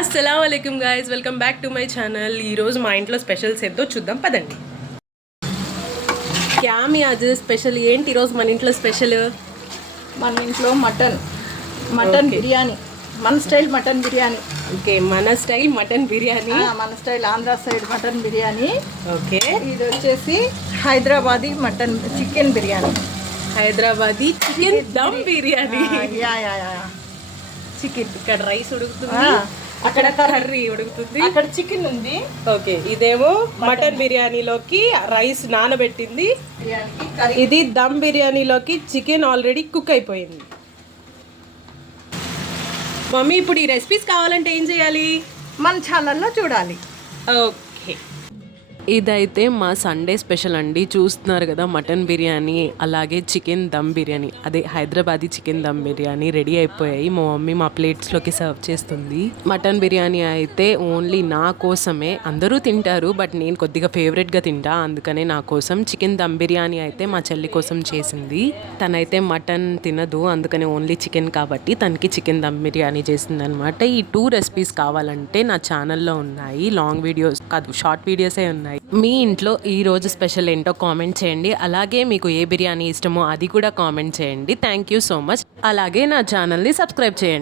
अस्सलामुअलैकुम guys, welcome back to my channel. ఈరోజు మా ఇంట్లో స్పెషల్స్ ఏదో చూద్దాం పదండి। క్యా మీ ఆజ్ స్పెషల్ ఏంటి ఈరోజు మన ఇంట్లో స్పెషల్? మన ఇంట్లో మటన్ బిర్యానీ, మన స్టైల్ మటన్ బిర్యానీ। ఓకే, మన స్టైల్ మటన్ బిర్యానీ, మన style Andhra side mutton biryani. Okay, ఇది వచ్చేసి Hyderabadi mutton chicken biryani, Hyderabadi chicken dum biryani. Yeah yeah yeah chicken ఇక్కడ రైస్ ఉడుకుతుంది, అక్కడ కర్రీ ఉడుకుతుంది, అక్కడ చికెన్ ఉంది। ఓకే, ఇదేమో మటన్ బిర్యానీలోకి రైస్ నానబెట్టింది, ఇది దమ్ బిర్యానీలోకి చికెన్ ఆల్రెడీ కుక్ అయిపోయింది। మమ్మీ ఇప్పుడు ఈ రెసిపీస్ కావాలంటే ఏం చేయాలి? మన ఛానల్లో చూడాలి। ఓకే, ఇదైతే మా సండే స్పెషల్ అండి। చూస్తున్నారు కదా, మటన్ బిర్యానీ అలాగే చికెన్ దమ్ బిర్యానీ, అదే హైదరాబాదీ చికెన్ దమ్ బిర్యానీ రెడీ అయిపోయాయి। మా మమ్మీ మా ప్లేట్స్లోకి సర్వ్ చేస్తుంది। మటన్ బిర్యానీ అయితే ఓన్లీ నా కోసమే, అందరూ తింటారు బట్ నేను కొద్దిగా ఫేవరెట్గా తింటా, అందుకనే నా కోసం చికెన్ దమ్ బిర్యానీ అయితే మా చెల్లి కోసం చేసింది। తనైతే మటన్ తినదు, అందుకనే ఓన్లీ చికెన్ కాబట్టి తనకి చికెన్ దమ్ బిర్యానీ చేసింది అనమాట। ఈ 2 రెసిపీస్ కావాలంటే నా ఛానల్లో ఉన్నాయి, లాంగ్ వీడియోస్ కాదు షార్ట్ వీడియోసే ఉన్నాయి। మీ ఇంట్లో ఈ రోజు స్పెషల్ ఏంటో కామెంట్ చేయండి, అలాగే మీకు ఏ బిర్యానీ ఇష్టమో అది కూడా కామెంట్ చేయండి। థ్యాంక్ యూ సో మచ్, అలాగే నా ఛానల్ని సబ్స్క్రైబ్ చేయండి।